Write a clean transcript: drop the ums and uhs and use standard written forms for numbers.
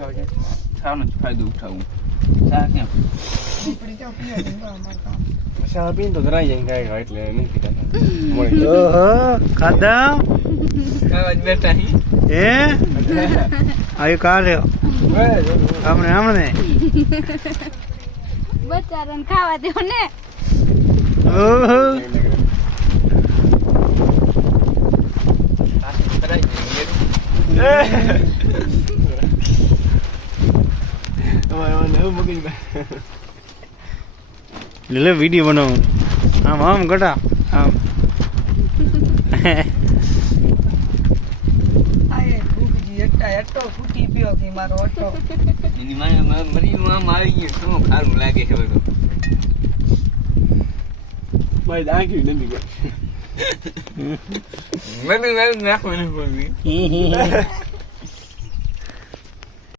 સાનો જ ફાયદો ઉઠાવું ચા કેમ શા પીને તો ધરાઈ જાય ગાય એટલે નહીં પીતા ઓહો ખાધા આવાજ બેઠા હી એ આયુ કાઢ્યો હમણે બચારાને ખાવા દો ને ઓહો લે વિડીયો બનાવું આમ ગટા આમ એની મરી આમ આવી ગયું શું ખારું લાગે છે બધું ભાઈ આંખી નથી ગઈ મને નાખવાનું